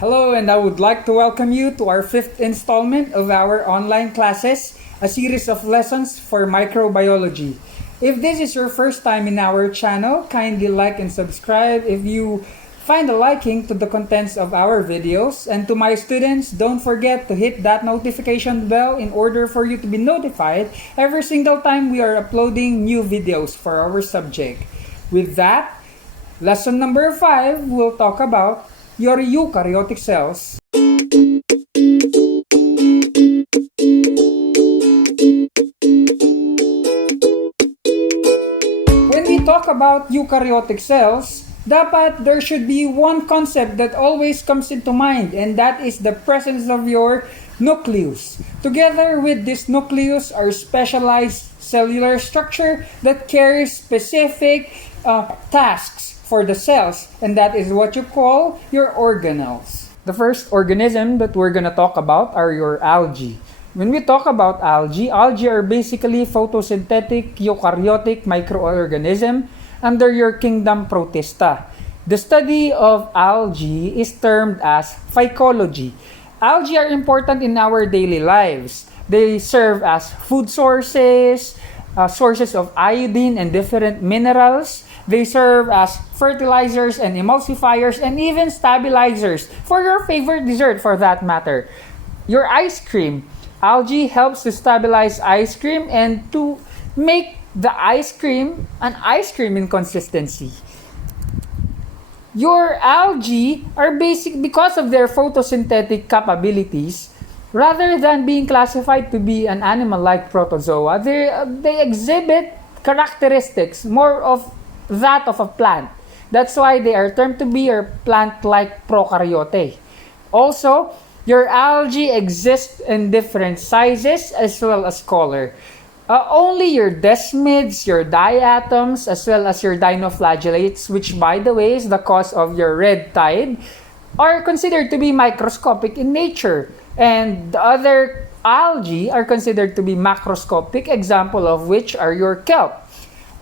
Hello, and I would like to welcome you to our fifth installment of our online classes, a series of lessons for microbiology. If this is your first time in our channel, kindly like and subscribe if you find a liking to the contents of our videos. And to my students, don't forget to hit that notification bell in order for you to be notified every single time we are uploading new videos for our subject. With that, lesson number 5 will talk about your eukaryotic cells. When we talk about eukaryotic cells, dapat there should be one concept that always comes into mind, and that is the presence of your nucleus. Together with this nucleus are specialized cellular structure that carries specific tasks for the cells, and that is what you call your organelles. The first organism that we're gonna talk about are your algae. When we talk about algae are basically photosynthetic eukaryotic microorganism under your kingdom Protista. The study of algae is termed as phycology. Algae are important in our daily lives. They serve as food sources, sources of iodine and different minerals. They serve as fertilizers and emulsifiers and even stabilizers for your favorite dessert for that matter. Your ice cream. Algae helps to stabilize ice cream and to make the ice cream an ice cream in consistency. Your algae are basic because of their photosynthetic capabilities. Rather than being classified to be an animal-like protozoa, they exhibit characteristics more of that of a plant. That's why they are termed to be your plant-like prokaryote. Also, your algae exists in different sizes as well as color. Only your desmids, your diatoms, as well as your dinoflagellates, which by the way is the cause of your red tide, are considered to be microscopic in nature. And the other algae are considered to be macroscopic, example of which are your kelp.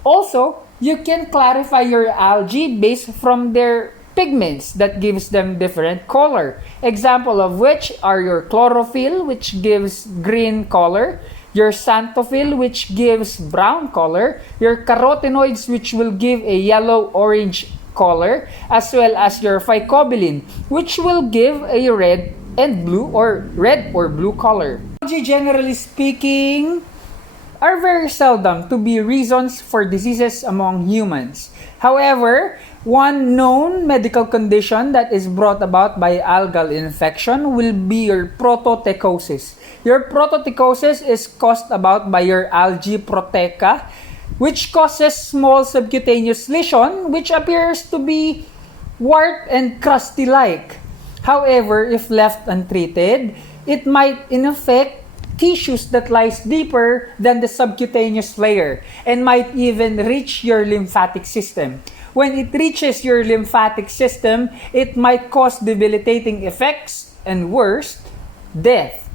Also, you can clarify your algae based from their pigments that gives them different color. Example of which are your chlorophyll, which gives green color, your xanthophyll, which gives brown color, your carotenoids, which will give a yellow-orange color, as well as your phycobilin, which will give a red and blue or red or blue color. Algae, generally speaking, are very seldom to be reasons for diseases among humans. However, one known medical condition that is brought about by algal infection will be your protothecosis. Your protothecosis is caused about by your algae proteca, which causes small subcutaneous lesion which appears to be wart and crusty-like. However, if left untreated, it might infect tissues that lies deeper than the subcutaneous layer and might even reach your lymphatic system. When it reaches your lymphatic system, it might cause debilitating effects and worse, death.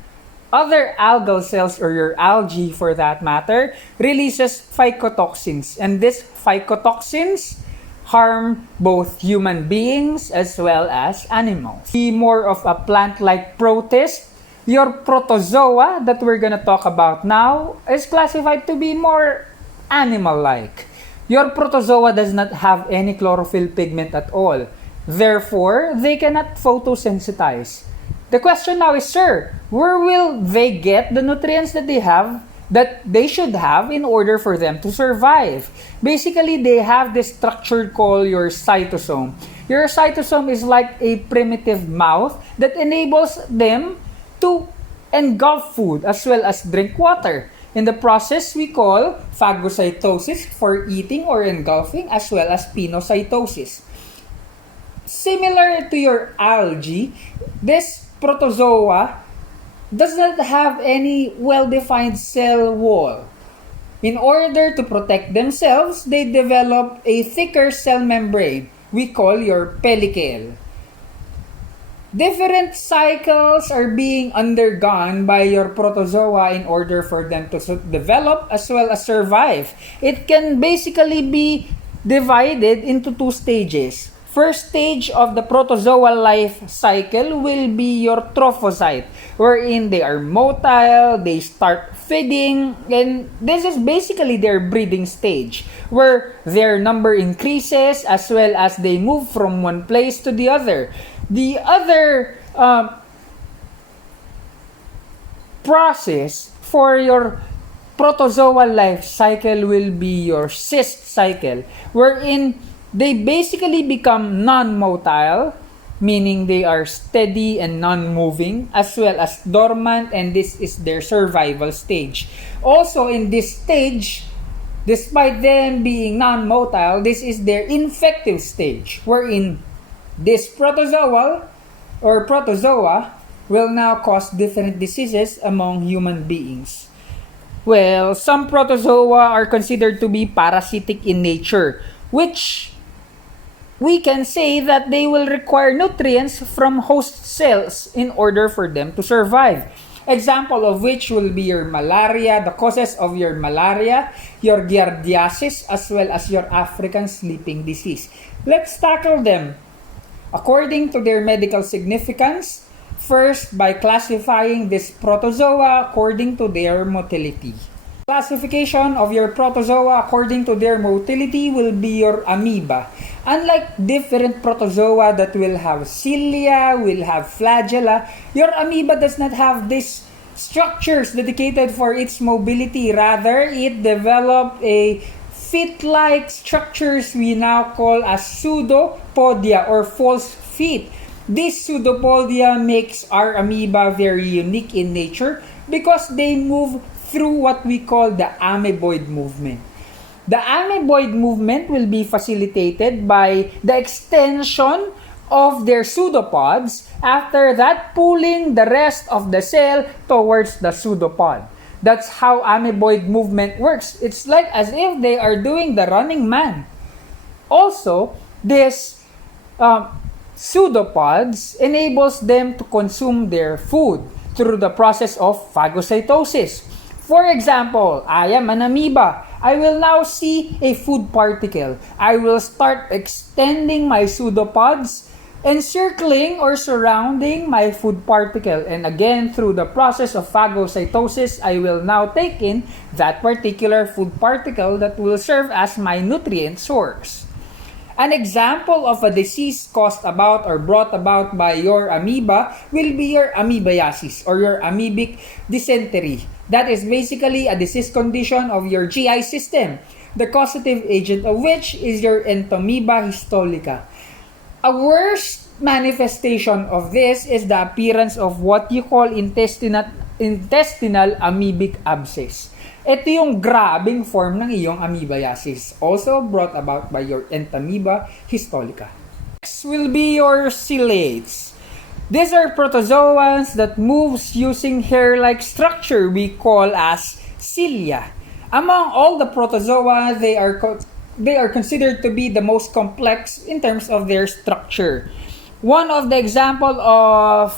Other algal cells, or your algae for that matter, releases phycotoxins, and these phycotoxins harm both human beings as well as animals. Be more of a plant-like protist. Your protozoa that we're gonna talk about now is classified to be more animal-like. Your protozoa does not have any chlorophyll pigment at all. Therefore, they cannot photosensitize. The question now is, sir, where will they get the nutrients that they should have in order for them to survive? Basically, they have this structure called your cytosome. Your cytosome is like a primitive mouth that enables them to engulf food as well as drink water. In the process, we call phagocytosis for eating or engulfing, as well as pinocytosis. Similar to your algae, this protozoa does not have any well-defined cell wall. In order to protect themselves, they develop a thicker cell membrane we call your pellicle. Different cycles are being undergone by your protozoa in order for them to develop as well as survive. It can basically be divided into two stages. First stage of the protozoal life cycle will be your trophocyte, wherein they are motile, they start feeding, and this is basically their breeding stage, where their number increases as well as they move from one place to the other. The other process for your protozoal life cycle will be your cyst cycle, wherein they basically become non-motile, meaning they are steady and non-moving, as well as dormant, and this is their survival stage. Also in this stage, despite them being non-motile, this is their infective stage, wherein this protozoa will now cause different diseases among human beings. Well, some protozoa are considered to be parasitic in nature, which we can say that they will require nutrients from host cells in order for them to survive. Example of which will be your malaria, the causes of your malaria, your giardiasis, as well as your African sleeping disease. Let's tackle them according to their medical significance. First, by classifying this protozoa according to their motility. Classification of your protozoa according to their motility will be your amoeba. Unlike different protozoa that will have cilia, will have flagella, your amoeba does not have these structures dedicated for its mobility. Rather, it developed a feet-like structures we now call as pseudopodia or false feet. This pseudopodia makes our amoeba very unique in nature because they move through what we call the amoeboid movement. The amoeboid movement will be facilitated by the extension of their pseudopods, after that pulling the rest of the cell towards the pseudopod. That's how amoeboid movement works. It's like as if they are doing the running man. Also, this pseudopods enables them to consume their food through the process of phagocytosis. For example, I am an amoeba. I will now see a food particle. I will start extending my pseudopods, encircling or surrounding my food particle. And again, through the process of phagocytosis, I will now take in that particular food particle that will serve as my nutrient source. An example of a disease caused about or brought about by your amoeba will be your amoebiasis or your amoebic dysentery. That is basically a disease condition of your GI system, the causative agent of which is your Entamoeba histolica. A worst manifestation of this is the appearance of what you call intestinal amoebic abscess. Ito yung grabing form ng iyong amoebiasis, also brought about by your Entamoeba histolica. Next will be your ciliates. These are protozoans that moves using hair-like structure we call as cilia. Among all the protozoa, they are considered to be the most complex in terms of their structure. One of the example of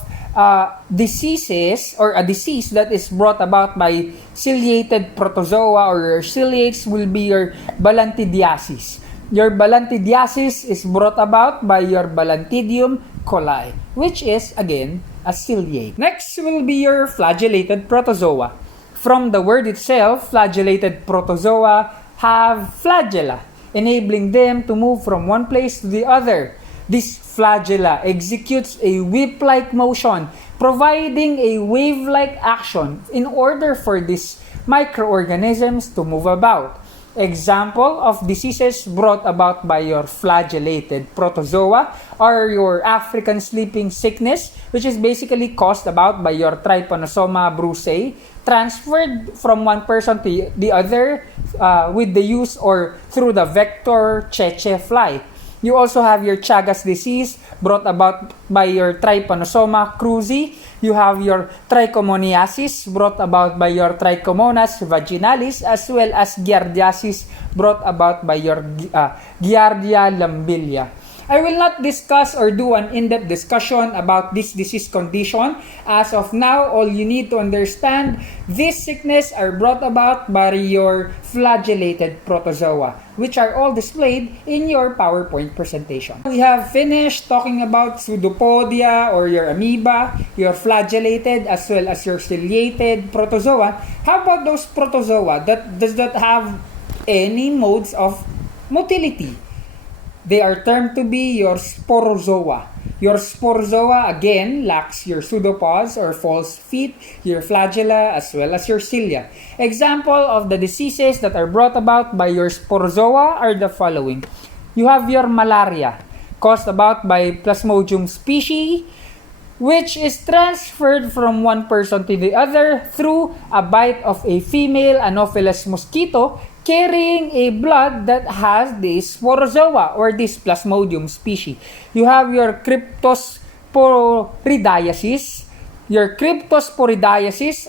diseases or a disease that is brought about by ciliated protozoa or your ciliates will be your balantidiasis. Your balantidiasis is brought about by your Balantidium coli, which is again a ciliate. Next will be your flagellated protozoa. From the word itself, flagellated protozoa have flagella, enabling them to move from one place to the other. This flagella executes a whip-like motion, providing a wave-like action in order for these microorganisms to move about. Example of diseases brought about by your flagellated protozoa are your African sleeping sickness, which is basically caused about by your Trypanosoma brucei, transferred from one person to the other with the use or through the vector tsetse fly. You also have your Chagas disease brought about by your Trypanosoma cruzi. You have your trichomoniasis brought about by your Trichomonas vaginalis, as well as giardiasis brought about by your Giardia lambelia. I will not discuss or do an in-depth discussion about this disease condition. As of now, all you need to understand, this sickness are brought about by your flagellated protozoa, which are all displayed in your PowerPoint presentation. We have finished talking about pseudopodia or your amoeba, your flagellated as well as your ciliated protozoa. How about those protozoa that does not have any modes of motility? They are termed to be your sporozoa. Your sporozoa, again, lacks your pseudopods or false feet, your flagella, as well as your cilia. Example of the diseases that are brought about by your sporozoa are the following. You have your malaria, caused about by Plasmodium species, which is transferred from one person to the other through a bite of a female Anopheles mosquito carrying a blood that has this sporozoa or this Plasmodium species. You have your cryptosporidiasis. Your cryptosporidiasis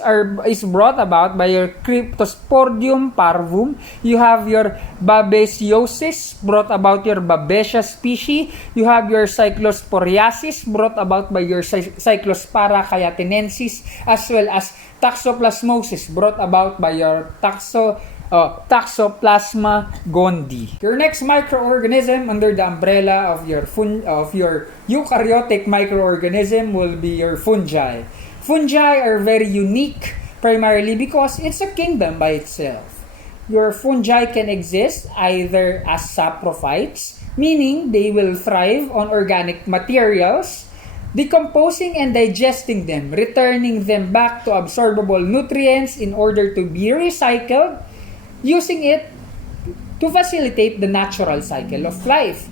is brought about by your Cryptosporidium parvum. You have your babesiosis brought about your Babesia species. You have your cyclosporiasis brought about by your Cyclospara cayatinensis, as well as toxoplasmosis brought about by your Toxoplasma gondii. Your next microorganism under the umbrella of your eukaryotic microorganism will be your fungi. Fungi are very unique primarily because it's a kingdom by itself. Your fungi can exist either as saprophytes, meaning they will thrive on organic materials, decomposing and digesting them, returning them back to absorbable nutrients in order to be recycled, using it to facilitate the natural cycle of life.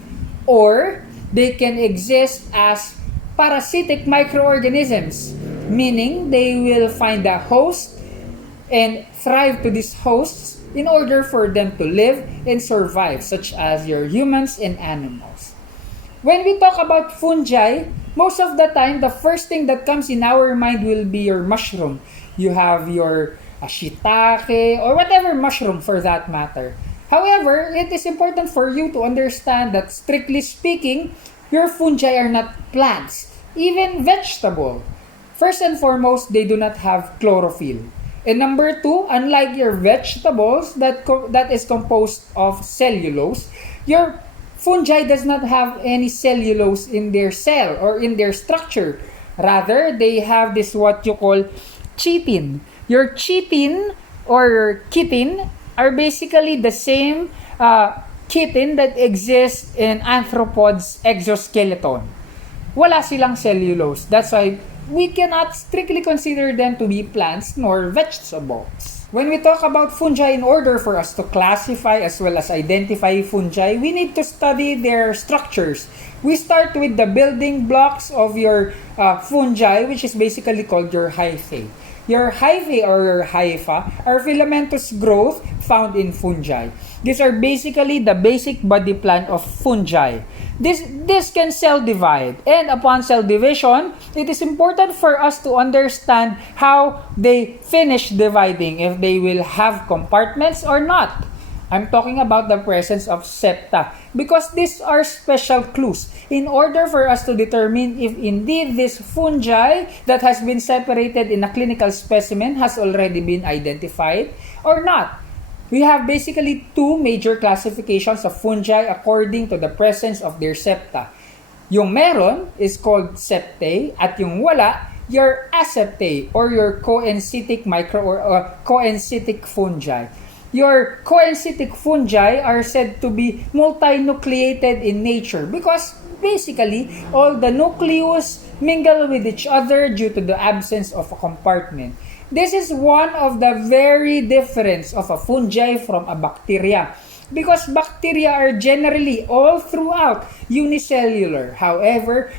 Or they can exist as parasitic microorganisms, meaning they will find a host and thrive to these hosts in order for them to live and survive, such as your humans and animals. When we talk about fungi, most of the time, the first thing that comes in our mind will be your mushroom. You have your shiitake, or whatever mushroom for that matter. However, it is important for you to understand that strictly speaking, your fungi are not plants, even vegetable. First and foremost, they do not have chlorophyll. And number two, unlike your vegetables that is composed of cellulose, your fungi does not have any cellulose in their cell or in their structure. Rather, they have this what you call chitin. Your chitin or your chitin are basically the same chitin that exists in arthropods' exoskeleton. Wala silang cellulose. That's why we cannot strictly consider them to be plants nor vegetables. When we talk about fungi, in order for us to classify as well as identify fungi, we need to study their structures. We start with the building blocks of your fungi, which is basically called your hyphae. Your hyphae or your hypha are filamentous growth found in fungi. These are basically the basic body plan of fungi. This can cell divide, and upon cell division, it is important for us to understand how they finish dividing, if they will have compartments or not. I'm talking about the presence of septa because these are special clues in order for us to determine if indeed this fungi that has been separated in a clinical specimen has already been identified or not. We have basically two major classifications of fungi according to the presence of their septa. Yung meron is called septae at yung wala, your aseptae or your coenzytic coenzytic fungi. Your coenzytic fungi are said to be multinucleated in nature because basically all the nucleus mingle with each other due to the absence of a compartment. This is one of the very difference of a fungi from a bacteria because bacteria are generally all throughout unicellular. However,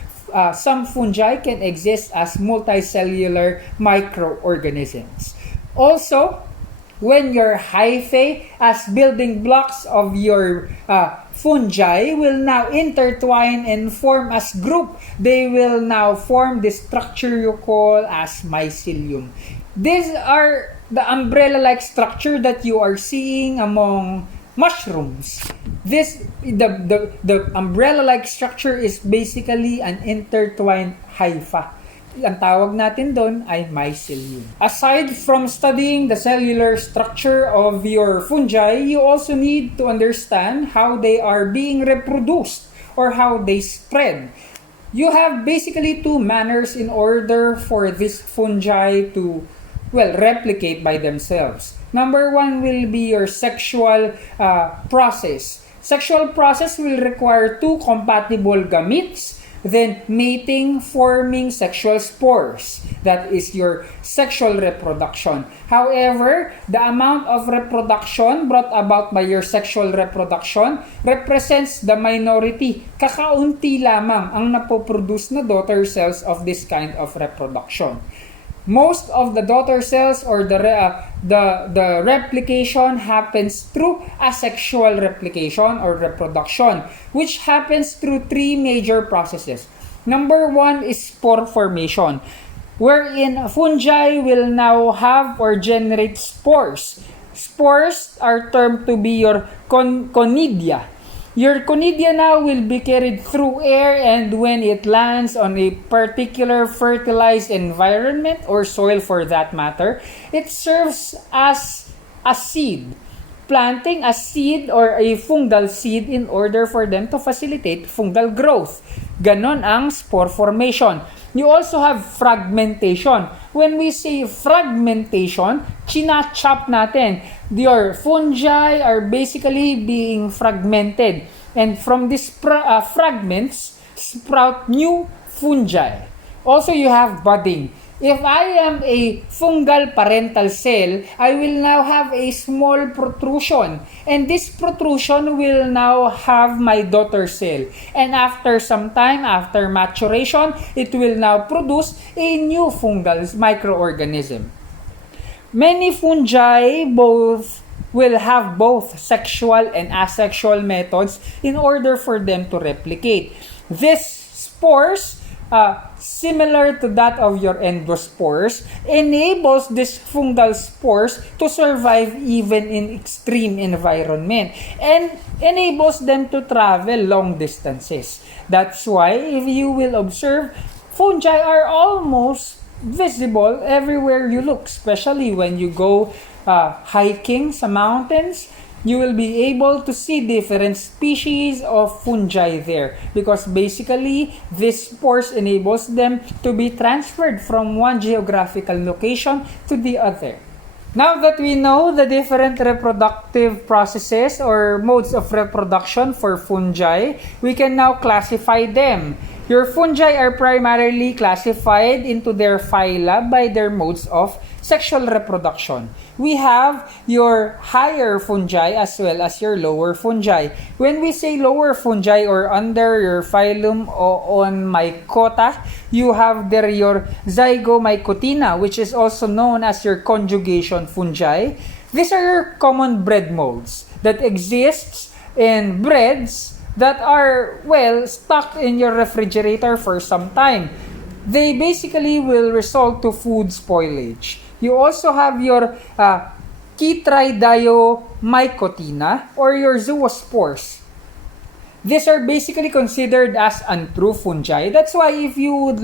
some fungi can exist as multicellular microorganisms. Also, when your hyphae as building blocks of your fungi will now intertwine and form as group, they will now form the structure you call as mycelium. These are the umbrella-like structure that you are seeing among mushrooms. The umbrella-like structure is basically an intertwined hypha. Ang tawag natin doon ay mycelium. Aside from studying the cellular structure of your fungi, you also need to understand how they are being reproduced or how they spread. You have basically two manners in order for this fungi to, replicate by themselves. Number one will be your sexual process. Sexual process will require two compatible gametes, then mating, forming sexual spores. That is your sexual reproduction. However, the amount of reproduction brought about by your sexual reproduction represents the minority. Kakaunti lamang ang napoproduce na daughter cells of this kind of reproduction. Most of the daughter cells or the replication happens through asexual replication or reproduction, which happens through three major processes. Number one is spore formation, wherein fungi will now have or generate spores. Spores are termed to be your conidia. Your conidia now will be carried through air, and when it lands on a particular fertilized environment or soil for that matter, it serves as a seed, planting a seed or a fungal seed in order for them to facilitate fungal growth. Ganon ang spore formation. You also have fragmentation. When we say fragmentation, china-chop natin. Your fungi are basically being fragmented. And from these fragments, sprout new fungi. Also, you have budding. If I am a fungal parental cell, I will now have a small protrusion. And this protrusion will now have my daughter cell. And after some time, after maturation, it will now produce a new fungal microorganism. Many fungi will have both sexual and asexual methods in order for them to replicate. These spores, similar to that of your endospores, enables these fungal spores to survive even in extreme environment and enables them to travel long distances. That's why if you will observe, fungi are almost visible everywhere you look, especially when you go hiking sa mountains. You will be able to see different species of fungi there because basically this spores enables them to be transferred from one geographical location to the other. Now that we know the different reproductive processes or modes of reproduction for fungi, we can now classify them. Your fungi are primarily classified into their phyla by their modes of sexual reproduction. We have your higher fungi as well as your lower fungi. When we say lower fungi or under your phylum on Mycota, you have there your Zygomycotina, which is also known as your conjugation fungi. These are your common bread molds that exists in breads that are, stuck in your refrigerator for some time. They basically will result to food spoilage. You also have your Chytridiomycotina or your zoospores. These are basically considered as untrue fungi. That's why if you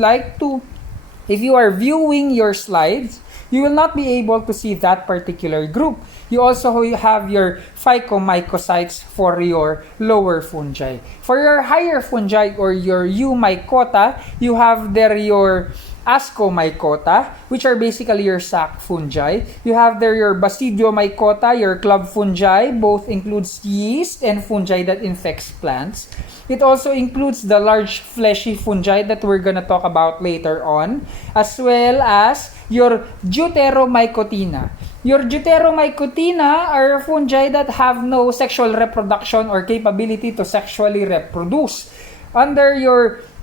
are viewing your slides, you will not be able to see that particular group. You also have your phycomycocytes for your lower fungi. For your higher fungi or your Eumycota, you have there your Ascomycota, which are basically your sac fungi. You have there your Basidiomycota, your club fungi, both includes yeast and fungi that infects plants. It also includes the large fleshy fungi that we're gonna talk about later on, as well as your Deuteromycotina. Your Deuteromycotina are fungi that have no sexual reproduction or capability to sexually reproduce.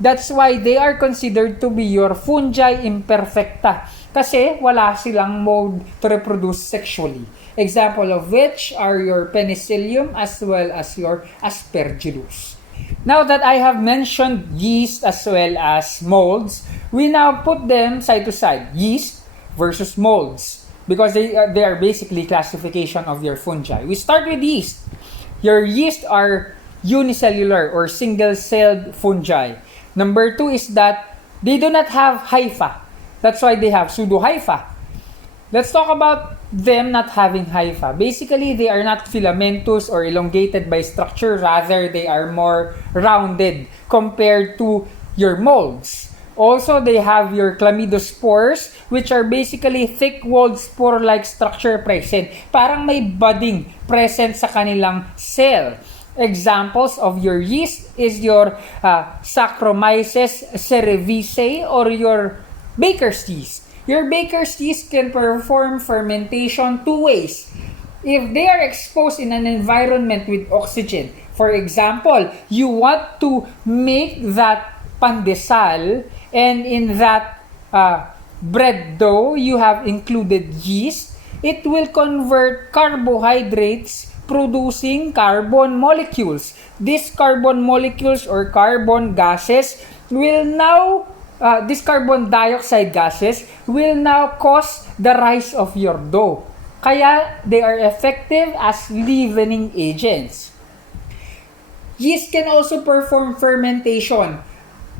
That's why they are considered to be your fungi imperfecta. Kasi wala silang mode to reproduce sexually. Example of which are your Penicillium as well as your Aspergillus. Now that I have mentioned yeast as well as molds, we now put them side to side. Yeast versus molds. Because they are basically classification of your fungi. We start with yeast. your yeast are unicellular or single-celled fungi. Number 2 is that they do not have hypha. That's why they have pseudohypha. Let's talk about them not having hypha. Basically, they are not filamentous or elongated by structure. Rather, they are more rounded compared to your molds. Also, they have your chlamydospores, which are basically thick-walled spore-like structure present. Parang may budding present sa kanilang cell. Examples of your yeast is your Saccharomyces cerevisiae or your baker's yeast. Your baker's yeast can perform fermentation two ways. If they are exposed in an environment with oxygen, for example, you want to make that pandesal, and in that bread dough, you have included yeast. It will convert carbohydrates producing carbon molecules. These carbon molecules or carbon gases will now, these carbon dioxide gases will now cause the rise of your dough. Kaya they are effective as leavening agents. Yeast can also perform fermentation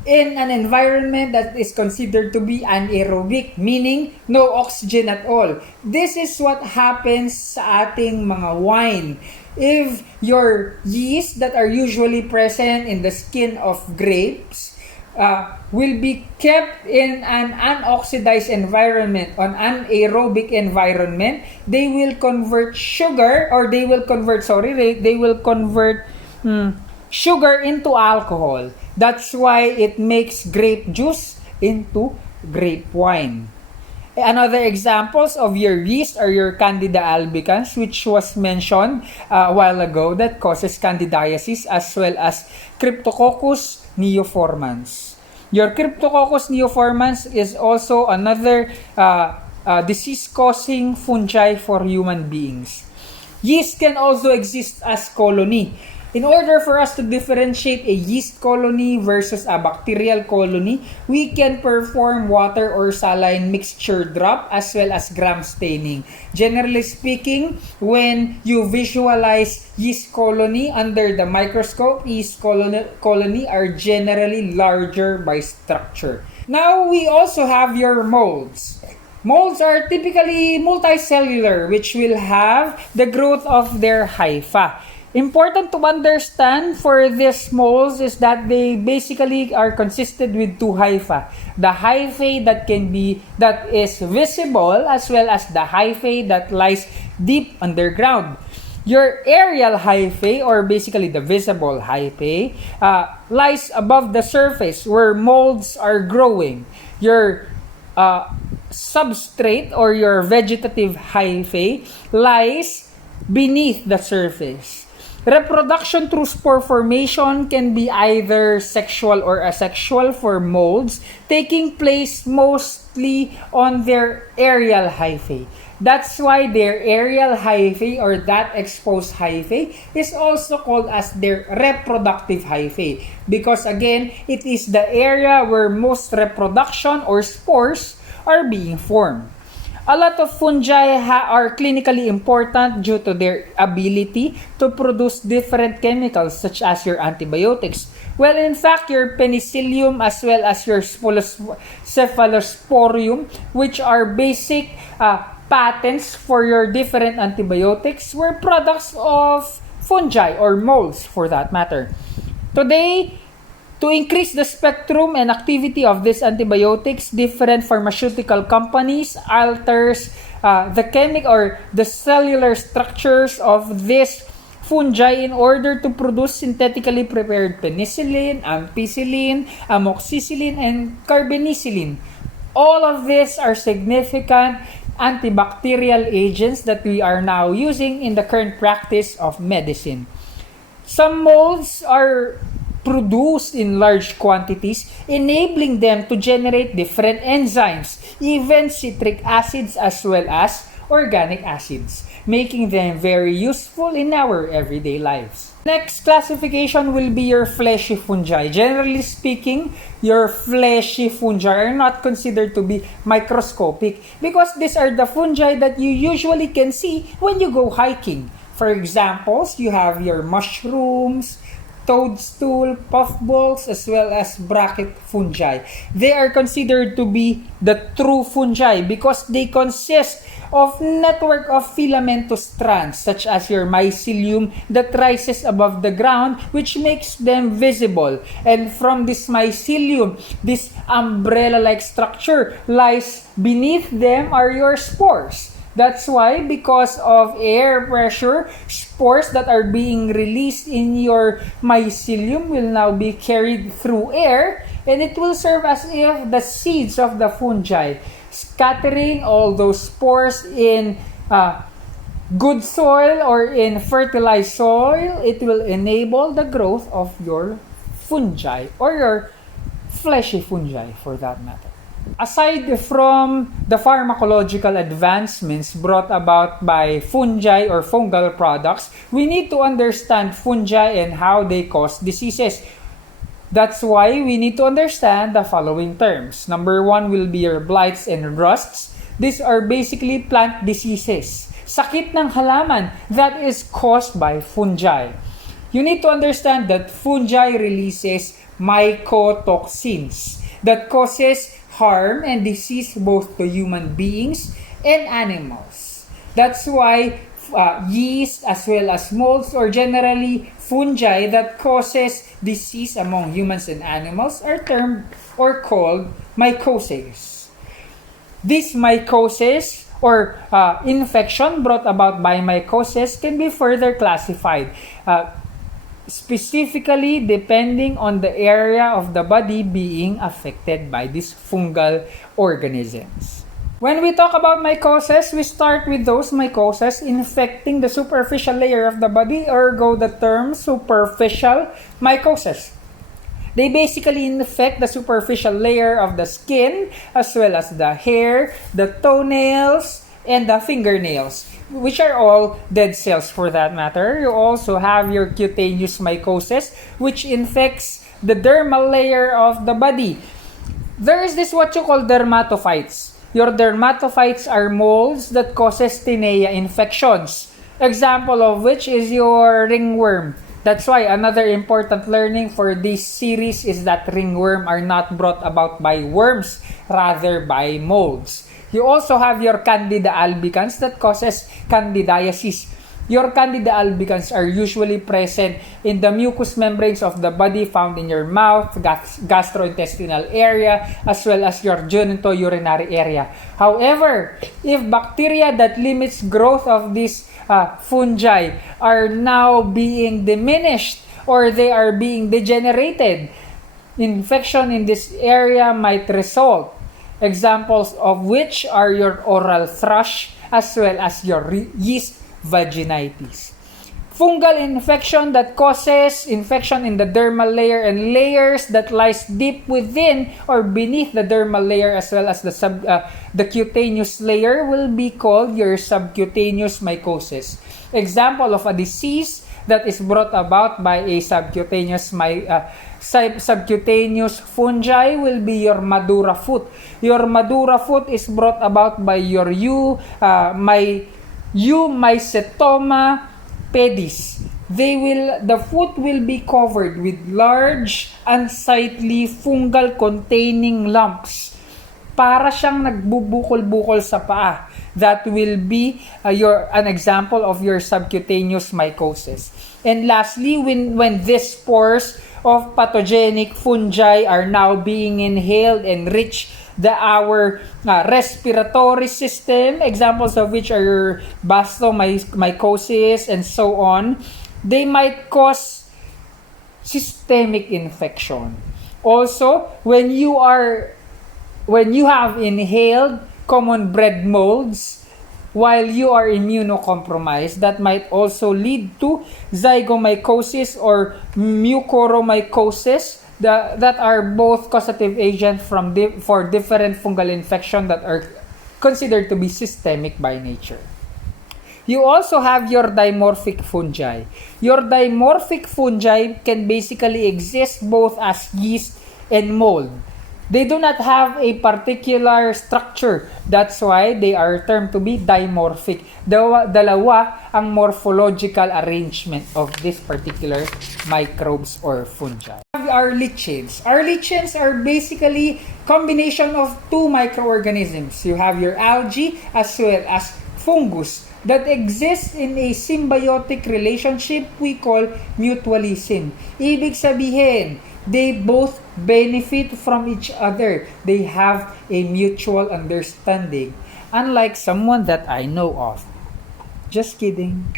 in an environment that is considered to be anaerobic, meaning no oxygen at all. This is what happens sa ating mga wine. If your yeast that are usually present in the skin of grapes will be kept in an unoxidized environment, on anaerobic environment, they will convert sugar into alcohol. That's why it makes grape juice into grape wine. Another examples of your yeast are your Candida albicans, which was mentioned a while ago, that causes candidiasis, as well as Cryptococcus neoformans. Your Cryptococcus neoformans is also another disease-causing fungi for human beings. Yeast can also exist as colony. In order for us to differentiate a yeast colony versus a bacterial colony, we can perform water or saline mixture drop as well as gram staining. Generally speaking, when you visualize yeast colony under the microscope, yeast colony are generally larger by structure. Now, we also have your molds. Molds are typically multicellular, which will have the growth of their hypha. Important to understand for these molds is that they basically are consisted with two hypha. The hyphae that is visible, as well as the hyphae that lies deep underground. Your aerial hyphae, or basically the visible hyphae, lies above the surface where molds are growing. Your substrate or your vegetative hyphae lies beneath the surface. Reproduction through spore formation can be either sexual or asexual for molds, taking place mostly on their aerial hyphae. That's why their aerial hyphae or that exposed hyphae is also called as their reproductive hyphae, because again, it is the area where most reproduction or spores are being formed. A lot of fungi are clinically important due to their ability to produce different chemicals such as your antibiotics. Well, in fact, your penicillium as well as your cephalosporium, which are basic patents for your different antibiotics, were products of fungi or molds for that matter. Today, to increase the spectrum and activity of these antibiotics, different pharmaceutical companies alters the chemical or the cellular structures of this fungi in order to produce synthetically prepared penicillin, ampicillin, amoxicillin, and carbenicillin. All of these are significant antibacterial agents that we are now using in the current practice of medicine. Some molds are produced in large quantities, enabling them to generate different enzymes, even citric acids as well as organic acids, making them very useful in our everyday lives. Next classification will be your fleshy fungi. Generally speaking, your fleshy fungi are not considered to be microscopic because these are the fungi that you usually can see when you go hiking. For examples, you have your mushrooms, toadstool, puffballs, as well as bracket fungi. They are considered to be the true fungi because they consist of network of filamentous strands such as your mycelium that rises above the ground, which makes them visible. And from this mycelium, this umbrella-like structure lies beneath them are your spores. That's why, because of air pressure, spores that are being released in your mycelium will now be carried through air, and it will serve as if the seeds of the fungi. Scattering all those spores in good soil or in fertilized soil, it will enable the growth of your fungi or your fleshy fungi for that matter. Aside from the pharmacological advancements brought about by fungi or fungal products, we need to understand fungi and how they cause diseases. That's why we need to understand the following terms. Number one will be your blights and rusts. These are basically plant diseases. Sakit ng halaman that is caused by fungi. You need to understand that fungi releases mycotoxins that causes harm and disease both to human beings and animals. That's why yeast as well as molds or generally fungi that causes disease among humans and animals are termed or called mycoses. This mycosis or infection brought about by mycosis can be further classified specifically depending on the area of the body being affected by these fungal organisms. When we talk about mycosis, we start with those mycoses infecting the superficial layer of the body, ergo the term superficial mycosis. They basically infect the superficial layer of the skin as well as the hair, the toenails, and the fingernails, which are all dead cells for that matter. You also have your cutaneous mycosis, which infects the dermal layer of the body. There is this what you call dermatophytes. Your dermatophytes are molds that causes tinea infections. Example of which is your ringworm. That's why another important learning for this series is that ringworm are not brought about by worms, rather by molds. You also have your Candida albicans that causes candidiasis. Your Candida albicans are usually present in the mucous membranes of the body found in your mouth, gastrointestinal area, as well as your genitourinary area. However, if bacteria that limits growth of these fungi are now being diminished or they are being degenerated, infection in this area might result. Examples of which are your oral thrush as well as your yeast vaginitis. Fungal infection that causes infection in the dermal layer and layers that lies deep within or beneath the dermal layer as well as the cutaneous layer will be called your subcutaneous mycosis. Example of a disease that is brought about by a subcutaneous fungi will be your Madura foot. Your Madura foot is brought about by your Mycetoma pedis. The foot will be covered with large, unsightly fungal containing lumps. Para siyang nagbubukol-bukol sa paa. That will be an example of your subcutaneous mycosis. And lastly, when these spores of pathogenic fungi are now being inhaled and reach our respiratory system, examples of which are your Mycosis and so on, they might cause systemic infection. Also, when you have inhaled common bread molds while you are immunocompromised, that might also lead to zygomycosis or mucormycosis that are both causative agents for different fungal infection that are considered to be systemic by nature. You also have your dimorphic fungi. Your dimorphic fungi can basically exist both as yeast and mold. They do not have a particular structure. That's why they are termed to be dimorphic. Dalawa ang morphological arrangement of this particular microbes or fungi. Our lichens. Our lichens are basically combination of two microorganisms. You have your algae as well as fungus that exists in a symbiotic relationship we call mutualism. Ibig sabihin, they both benefit from each other. They have a mutual understanding. Unlike someone that I know of. Just kidding.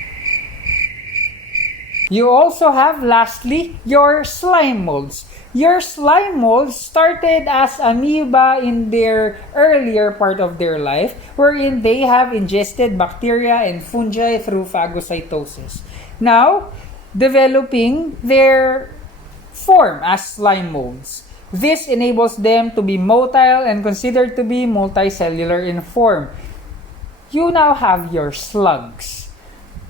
You also have, lastly, your slime molds. Your slime molds started as amoeba in their earlier part of their life, wherein they have ingested bacteria and fungi through phagocytosis. Now, developing their form as slime molds. This enables them to be motile and considered to be multicellular in form. You now have your slugs.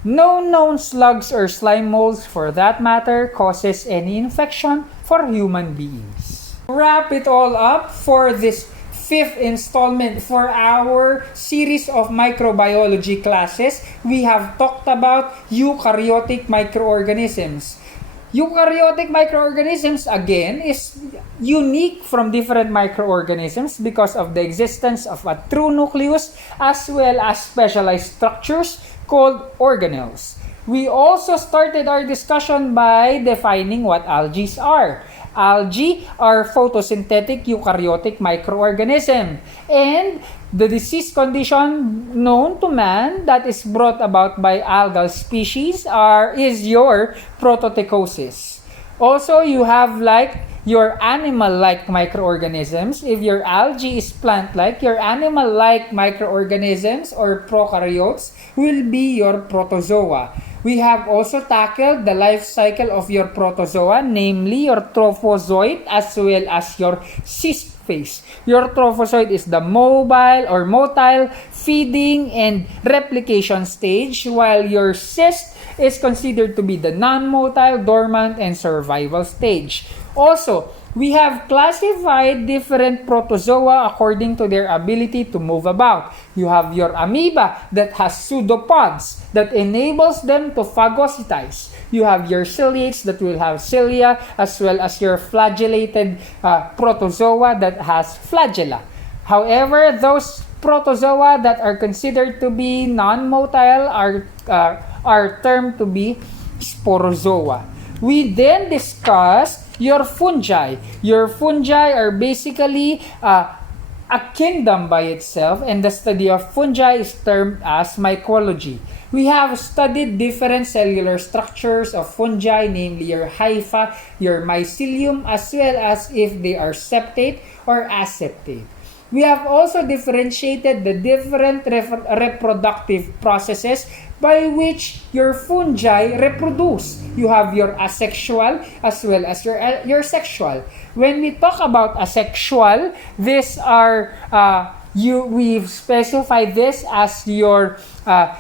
No known slugs or slime molds, for that matter, causes any infection for human beings. To wrap it all up for this fifth installment for our series of microbiology classes, we have talked about eukaryotic microorganisms. Eukaryotic microorganisms, again, is unique from different microorganisms because of the existence of a true nucleus as well as specialized structures called organelles. We also started our discussion by defining what algae are. Algae are photosynthetic eukaryotic microorganism, and the disease condition known to man that is brought about by algal species is your protozoa. Also, you have like your animal-like microorganisms. If your algae is plant-like, your animal-like microorganisms or prokaryotes will be your protozoa. We have also tackled the life cycle of your protozoa, namely your trophozoite as well as your cyst phase. Your trophozoite is the mobile or motile, feeding, and replication stage, while your cyst is considered to be the non-motile, dormant, and survival stage. Also, we have classified different protozoa according to their ability to move about. You have your amoeba that has pseudopods that enables them to phagocytize. You have your ciliates that will have cilia, as well as your flagellated protozoa that has flagella. However, those protozoa that are considered to be non-motile are termed to be sporozoa. We then discussed your fungi. Your fungi are basically a kingdom by itself, and the study of fungi is termed as mycology. We have studied different cellular structures of fungi, namely your hypha, your mycelium, as well as if they are septate or aseptate. We have also differentiated the different reproductive processes by which your fungi reproduce. You have your asexual as well as your sexual. When we talk about asexual, these are we've specified this as your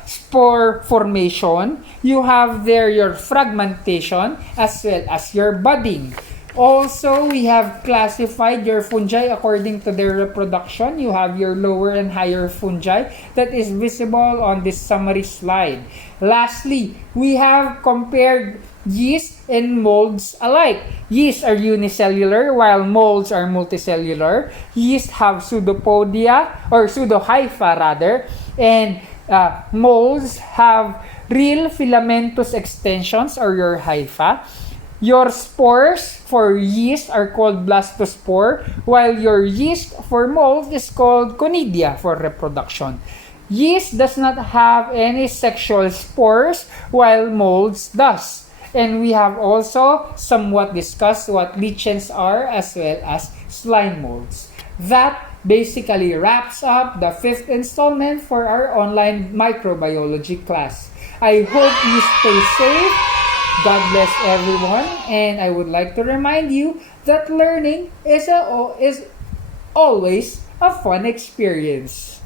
spore formation. You have there your fragmentation as well as your budding. Also, we have classified your fungi according to their reproduction. You have your lower and higher fungi that is visible on this summary slide. Lastly, we have compared yeast and molds alike. Yeast are unicellular while molds are multicellular. Yeast have pseudopodia or pseudohypha rather, and molds have real filamentous extensions or your hypha. Your spores for yeast are called blastospore, while your yeast for molds is called conidia for reproduction. Yeast does not have any sexual spores, while molds does. And we have also somewhat discussed what lichens are as well as slime molds. That basically wraps up the fifth installment for our online microbiology class. I hope you stay safe. God bless everyone, and I would like to remind you that learning is always a fun experience.